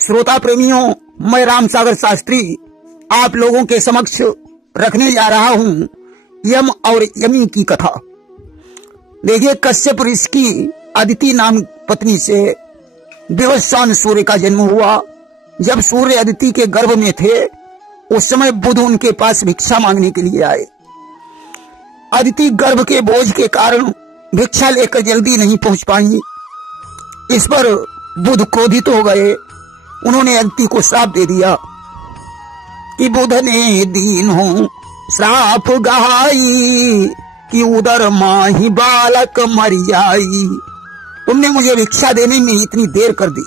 श्रोता प्रेमियों, मैं रामसागर शास्त्री आप लोगों के समक्ष रखने जा रहा हूं यम और यमी की कथा। देखिए, कश्यप ऋषि की अदिति नाम पत्नी से देवस्वान सूर्य का जन्म हुआ। जब सूर्य अदिति के गर्भ में थे उस समय बुध उनके पास भिक्षा मांगने के लिए आए। अदिति गर्भ के बोझ के कारण भिक्षा लेकर जल्दी नहीं पहुंच पाई। इस पर बुध क्रोधित हो गए। उन्होंने अदिति को श्राप दे दिया कि बुध ने दीन हो श्राप गहाई कि उदर माही बालक मर जाई। तुमने मुझे भिक्षा देने में इतनी देर कर दी,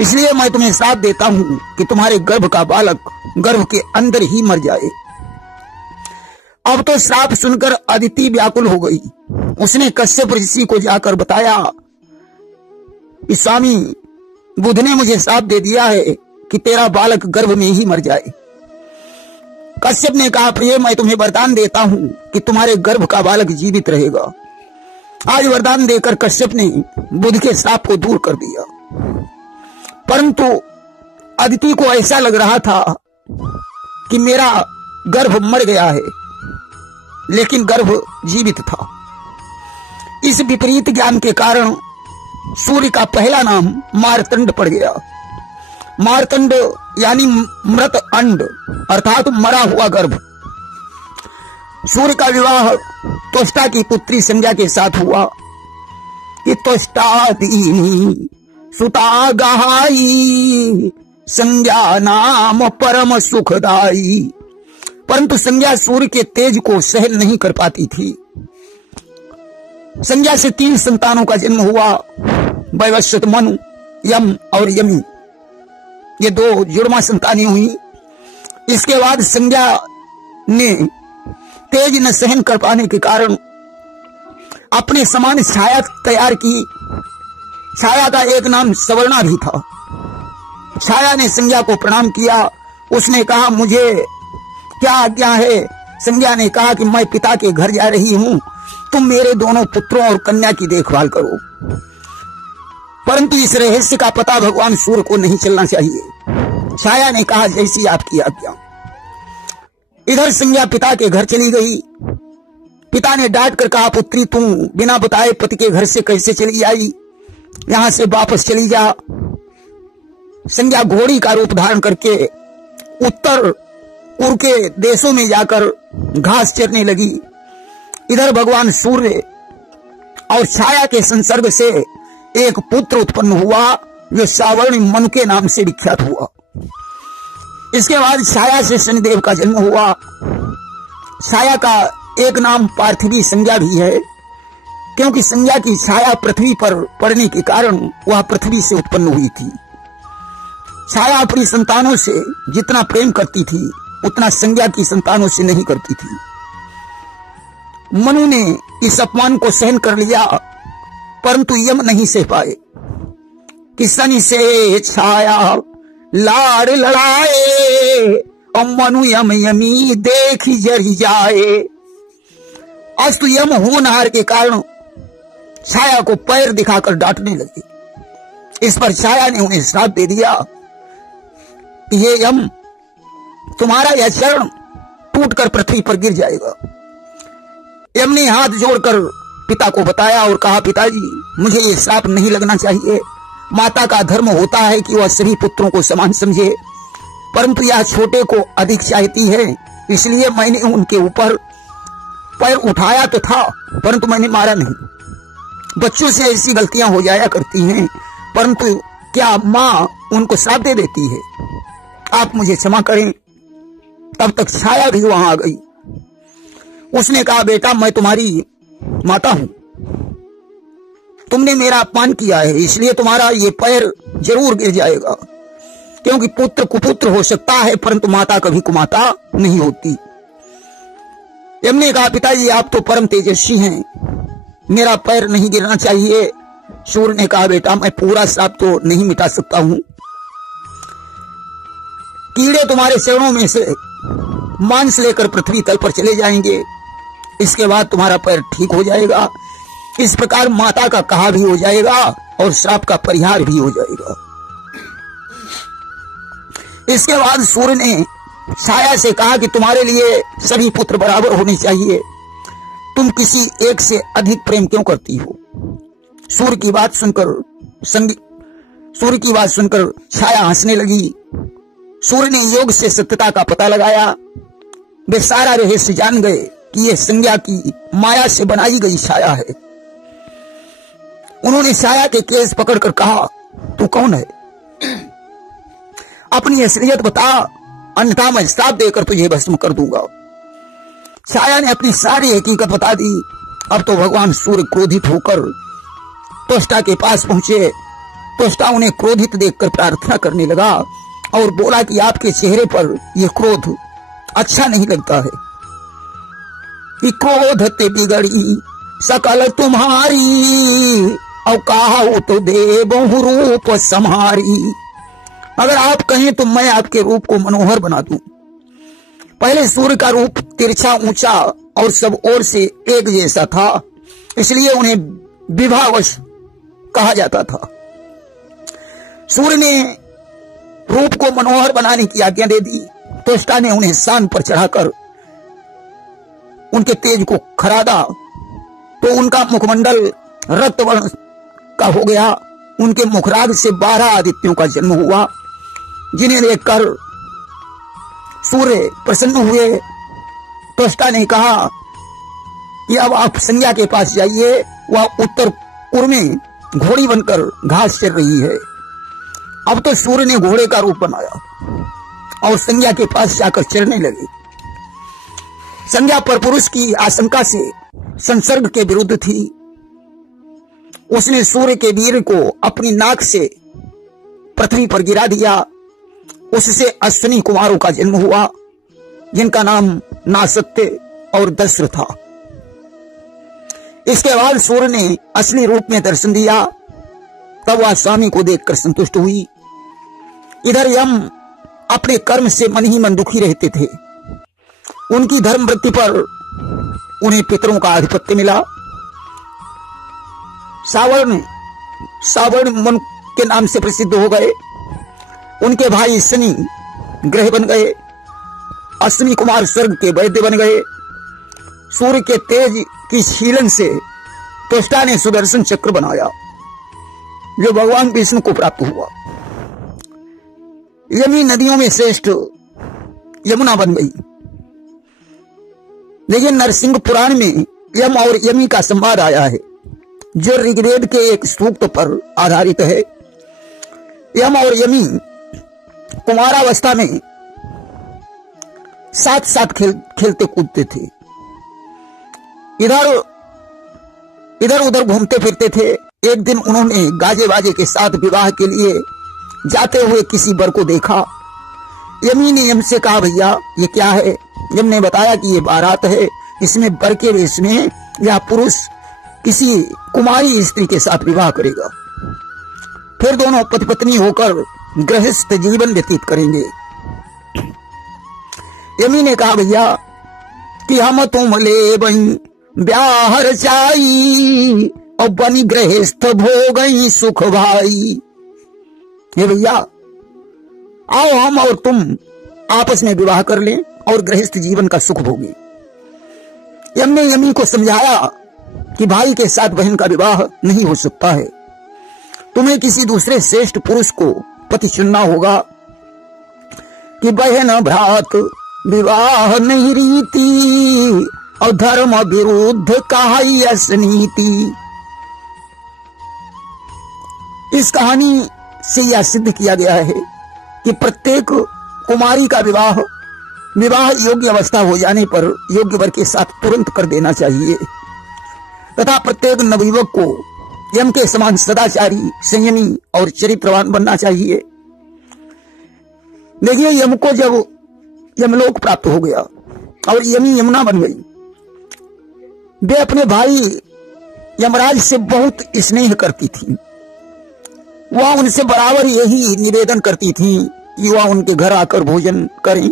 इसलिए मैं तुम्हें श्राप देता हूं कि तुम्हारे गर्भ का बालक गर्भ के अंदर ही मर जाए। अब तो श्राप सुनकर अदिति व्याकुल हो गई। उसने कश्यप ऋषि को जाकर बताया कि स्वामी, बुध ने मुझे श्राप दे दिया है कि तेरा बालक गर्भ में ही मर जाए। कश्यप ने कहा, प्रिय, मैं तुम्हें वरदान देता हूं कि तुम्हारे गर्भ का बालक जीवित रहेगा। आज वरदान देकर कश्यप ने बुध के श्राप को दूर कर दिया। परंतु अदिति को ऐसा लग रहा था कि मेरा गर्भ मर गया है, लेकिन गर्भ जीवित था। इस विपरीत ज्ञान के कारण सूर्य का पहला नाम मारतंड पड़ गया। मारतंड यानी मृत अंड, अर्थात मरा हुआ गर्भ। सूर्य का विवाह त्वष्टा की पुत्री संज्ञा के साथ हुआ कि त्वष्टा दीनी सुता गहाई संज्ञा नाम परम सुखदाई। परंतु संज्ञा सूर्य के तेज को सहन नहीं कर पाती थी। संज्ञा से 3 संतानों का जन्म हुआ, वैवस्वत, मनु, यम और यमी। ये 2 जुड़वा संतानें हुई। इसके बाद संज्ञा ने तेज न सहन कर पाने के कारण अपने समान छाया तैयार की। छाया का एक नाम सवर्णा भी था। छाया ने संज्ञा को प्रणाम किया। उसने कहा, मुझे क्या आज्ञा है? संज्ञा ने कहा कि मैं पिता के घर जा रही हूं, तुम मेरे दोनों पुत्रों और कन्या की देखभाल करो। परंतु इस रहस्य का पता भगवान सूर्य को नहीं चलना चाहिए। छाया ने कहा, जैसी आपकी आज्ञा। इधर संज्ञा पिता के घर चली गई। पिता ने डांट कर कहा, पुत्री, तुम बिना बताए पति के घर से कैसे चली आई? यहां से वापस चली जा। संज्ञा घोड़ी का रूप धारण करके उत्तर उर के देशों में जाकर घास चरने लगी। इधर भगवान सूर्य और छाया के संसर्ग से एक पुत्र उत्पन्न हुआ जो सावर्ण मनु के नाम से विख्यात हुआ। इसके बाद छाया से शनिदेव का जन्म हुआ। छाया का एक नाम पार्थिवी संज्ञा भी है, क्योंकि संज्ञा की छाया पृथ्वी पर पड़ने के कारण वह पृथ्वी से उत्पन्न हुई थी। छाया अपनी संतानों से जितना प्रेम करती थी उतना संज्ञा की संतानों से नहीं करती थी। मनु ने इस अपमान को सहन कर लिया, परंतु यम नहीं सह पाए कि शनि से छाया लाड़ लड़ाए और मनु यम यमी देखी जरी जाए। अस्तु यम होनहार के कारण छाया को पैर दिखाकर डांटने लगे। इस पर छाया ने उन्हें श्राप दे दिया कि हे यम, तुम्हारा यह चरण टूटकर पृथ्वी पर गिर जाएगा। यम ने हाथ जोड़कर पिता को बताया और कहा, पिताजी, मुझे ये श्राप नहीं लगना चाहिए। माता का धर्म होता है कि वह सभी पुत्रों को समान समझे, परंतु यह छोटे को अधिक चाहती है, इसलिए मैंने उनके ऊपर पैर उठाया तो था, परंतु मैंने मारा नहीं। बच्चों से ऐसी गलतियां हो जाया करती हैं, परंतु क्या मां उनको श्राप दे देती है? आप मुझे क्षमा करें। तब तक छाया भी वहां आ गई। उसने कहा, बेटा, मैं तुम्हारी माता हूं, तुमने मेरा अपमान किया है, इसलिए तुम्हारा ये पैर जरूर गिर जाएगा, क्योंकि पुत्र कुपुत्र हो सकता है परंतु माता कभी कुमाता नहीं होती। यम ने कहा, पिताजी, आप तो परम तेजस्वी हैं, मेरा पैर नहीं गिरना चाहिए। सूर्य ने कहा, बेटा, मैं पूरा श्राप तो नहीं मिटा सकता हूं। कीड़े तुम्हारे चरणों में से मांस लेकर पृथ्वी तल पर चले जाएंगे, इसके बाद तुम्हारा पैर ठीक हो जाएगा। इस प्रकार माता का कहा भी हो जाएगा और श्राप का परिहार भी हो जाएगा। इसके बाद सूर्य ने छाया से कहा कि तुम्हारे लिए सभी पुत्र बराबर होने चाहिए, तुम किसी एक से अधिक प्रेम क्यों करती हो? सूर्य की बात सुनकर छाया हंसने लगी। सूर्य ने योग से सत्यता का पता लगाया। वे सारा रहस्य जान गए कि यह संज्ञा की माया से बनाई गई छाया है। उन्होंने छाया के केस पकड़कर कहा, तू कौन है? अपनी असलियत बता, अन्यथा मैं श्राप देकर तुझे भस्म कर दूंगा। छाया ने अपनी सारी हकीकत बता दी। अब तो भगवान सूर्य क्रोधित होकर त्वष्टा के पास पहुंचे। त्वष्टा उन्हें क्रोधित देखकर प्रार्थना करने लगा और बोला कि आपके चेहरे पर यह क्रोध अच्छा नहीं लगता है। कि क्रोध ते बिगड़ी सकल तुम्हारी, और कहा तो दे बहु रूप समारी। अगर आप कहें तो मैं आपके रूप को मनोहर बना दूं। पहले सूर्य का रूप तिरछा, ऊंचा और सब ओर से एक जैसा था, इसलिए उन्हें विभावश कहा जाता था। सूर्य ने रूप को मनोहर बनाने की आज्ञा दे दी। त्वष्टा ने उन्हें शान पर चढ़ाकर उनके तेज को खरादा तो उनका मुखमंडल रक्त वर्ण का हो गया। उनके मुखराग से 12 आदित्यों का जन्म हुआ, जिन्हें देखकर सूर्य प्रसन्न हुए। त्वष्टा ने कहा कि अब आप संज्ञा के पास जाइए, वह उत्तर पूर्व में घोड़ी बनकर घास चर रही है। अब तो सूर्य ने घोड़े का रूप बनाया और संज्ञा के पास जाकर चरने लगे। संज्ञा पर पुरुष की आशंका से संसर्ग के विरुद्ध थी। उसने सूर्य के वीर को अपनी नाक से पृथ्वी पर गिरा दिया। उससे अश्विनी कुमारों का जन्म हुआ, जिनका नाम नासत्य और दस्र था। इसके बाद सूर्य ने असली रूप में दर्शन दिया। तब वह स्वामी को देखकर संतुष्ट हुई। इधर यम अपने कर्म से मन ही मन दुखी रहते थे। उनकी धर्म वृत्ति पर उन्हें पितरों का आधिपत्य मिला। सावर्ण मन के नाम से प्रसिद्ध हो गए। उनके भाई शनि ग्रह बन गए। अश्विनी कुमार स्वर्ग के वैद्य बन गए। सूर्य के तेज की शीलन से त्वष्टा ने सुदर्शन चक्र बनाया, जो भगवान विष्णु को प्राप्त हुआ। यमी नदियों में श्रेष्ठ यमुना बन गई। लेकिन नरसिंह पुराण में यम और यमी का संवाद आया है, जो ऋग्वेद के एक सूक्त पर आधारित है। यम और यमी कुमारावस्था में साथ साथ खेलते कूदते थे, इधर उधर घूमते फिरते थे। एक दिन उन्होंने गाजे बाजे के साथ विवाह के लिए जाते हुए किसी वर को देखा। यमी ने यम से कहा, भैया ये क्या है? यम ने बताया कि ये बारात है, इसमें वर के वेश में यह पुरुष किसी कुमारी स्त्री के साथ विवाह करेगा। फिर दोनों पति पत्नी होकर गृहस्थ जीवन व्यतीत करेंगे। यमी ने कहा, भैया कि हम तुम ले बई ब्याह रचाई, और बनी गृहस्थ भोगई सुख भाई। ये भैया आओ हम और तुम आपस में विवाह कर लें और गृहस्थ जीवन का सुख भोगे। यम ने यमी को समझाया कि भाई के साथ बहन का विवाह नहीं हो सकता है। तुम्हें किसी दूसरे श्रेष्ठ पुरुष को पति चुनना होगा। कि बहन भ्रात विवाह नहीं रीति, और धर्म विरुद्ध कहाई असनीति। इस कहानी से यह सिद्ध किया गया है कि प्रत्येक कुमारी का विवाह योग्य अवस्था हो जाने पर योग्य वर के साथ तुरंत कर देना चाहिए, तथा प्रत्येक नवयुवक को यम के समान सदाचारी, संयमी और चरित्रवान बनना चाहिए। देखिए, यम को जब यमलोक प्राप्त हो गया और यमी यमुना बन गई, वे अपने भाई यमराज से बहुत स्नेह करती थी। वह उनसे बराबर यही निवेदन करती थी कि वह उनके घर आकर भोजन करें।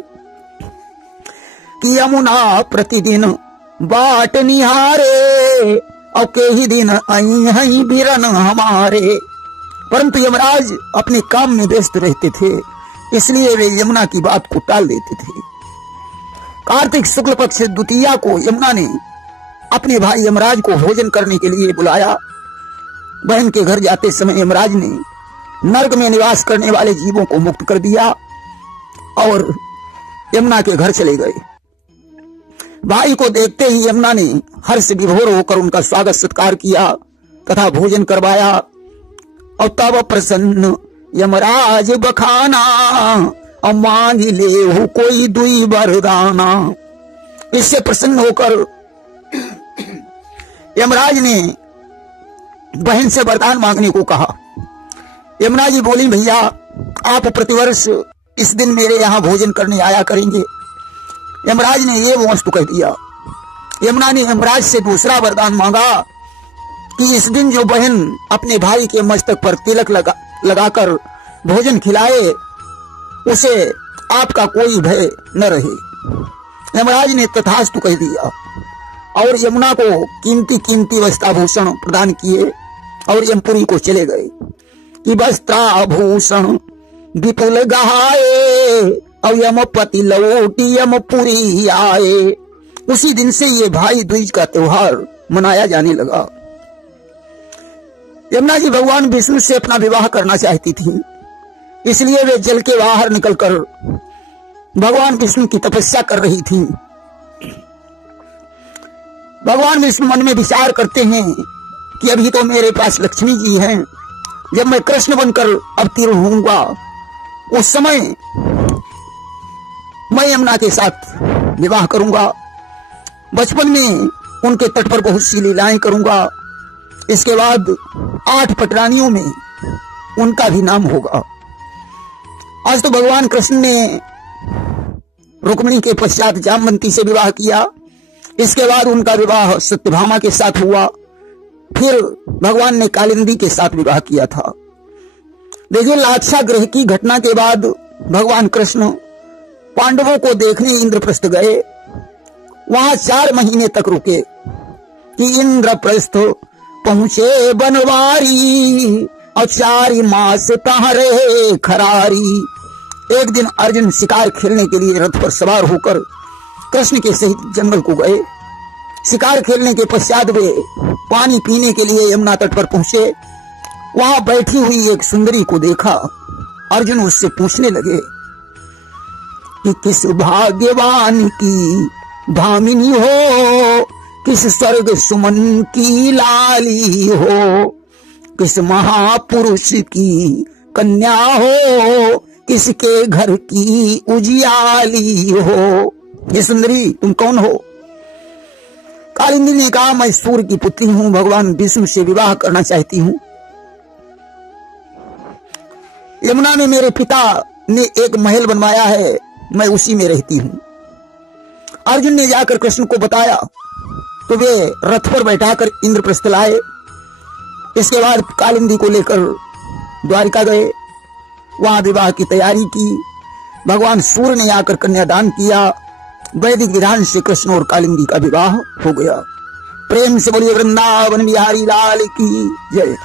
कि यमुना प्रतिदिन बाट निहारे, और के ही दिन आई हई बिरन हमारे। परंतु यमराज अपने काम में व्यस्त रहते थे, इसलिए वे यमुना की बात को टाल देते थे। कार्तिक शुक्ल पक्ष द्वितीया को यमुना ने अपने भाई यमराज को भोजन करने के लिए बुलाया। बहन के घर जाते समय यमराज ने नर्क में निवास करने वाले जीवों को मुक्त कर दिया और यमुना के घर चले गए। भाई को देखते ही यमुना ने हर्ष विभोर होकर उनका स्वागत सत्कार किया तथा भोजन करवाया। और तब प्रसन्न यमराज बखाना और मांग ले हो कोई दुई वरदाना। इससे प्रसन्न होकर यमराज ने बहन से वरदान मांगने को कहा। यमुना जी बोली, भैया आप प्रतिवर्ष इस दिन मेरे यहाँ भोजन करने आया करेंगे। यमराज ने ये वस्तु कह दिया। यमुना ने यमराज से दूसरा वरदान मांगा कि इस दिन जो बहन अपने भाई के मस्तक पर तिलक लगाकर भोजन खिलाए उसे आपका कोई भय न रहे। यमराज ने तथास्तु कह दिया और यमुना को कीमती कीमती वस्त्राभूषण प्रदान किए और यमपुरी को चले गए कि वस्त्राभूषण विपुल गहाए और यमपति लौटी यमपुरी आए। उसी दिन से ये भाई दूज का त्योहार मनाया जाने लगा। यमुना जी भगवान विष्णु से अपना विवाह करना चाहती थी, इसलिए वे जल के बाहर निकलकर भगवान विष्णु की तपस्या कर रही थी। भगवान विष्णु मन में विचार करते हैं कि अभी तो मेरे पास लक्ष्मी जी हैं, जब मैं कृष्ण बनकर अवतीर्ण होऊंगा उस समय मैं यमुना के साथ विवाह करूंगा। बचपन में उनके तट पर बहुत सी लीलाएं करूंगा। इसके बाद 8 पटरानियों में उनका भी नाम होगा। आज तो भगवान कृष्ण ने रुक्मिणी के पश्चात जामवंती से विवाह किया। इसके बाद उनका विवाह सत्यभामा के साथ हुआ। फिर भगवान ने कालिंदी के साथ विवाह किया था। देखिए, लाक्षागृह की घटना के बाद भगवान कृष्ण पांडवों को देखने इंद्रप्रस्थ गए। वहां 4 महीने तक रुके कि इंद्रप्रस्थ पहुंचे बनवारी और 4 मास तहां रहे खरारी। एक दिन अर्जुन शिकार खेलने के लिए रथ पर सवार होकर कृष्ण के सहित जंगल को गए। शिकार खेलने के पश्चात वे पानी पीने के लिए यमुना तट पर पहुंचे। वहां बैठी हुई एक सुंदरी को देखा। अर्जुन उससे पूछने लगे कि किस भाग्यवान की भामिनी हो, किस स्वर्ग सुमन की लाली हो, किस महापुरुष की कन्या हो, किसके घर की उजियाली हो। ये सुंदरी तुम कौन हो? कालिंदी ने कहा, मैं सूर्य की पुत्री हूं, भगवान विष्णु से विवाह करना चाहती हूं। यमुना में मेरे पिता ने एक महल बनवाया है, मैं उसी में रहती हूं। अर्जुन ने जाकर कृष्ण को बताया तो वे रथ पर बैठाकर इंद्रप्रस्थ लाए। इसके बाद कालिंदी को लेकर द्वारिका गए। वहां विवाह की तैयारी की। भगवान सूर्य ने आकर कन्यादान किया। वैदिक विधान से कृष्ण और कालिंदी का विवाह हो गया। प्रेम से बोलिए वृंदावन बिहारी लाल की जय।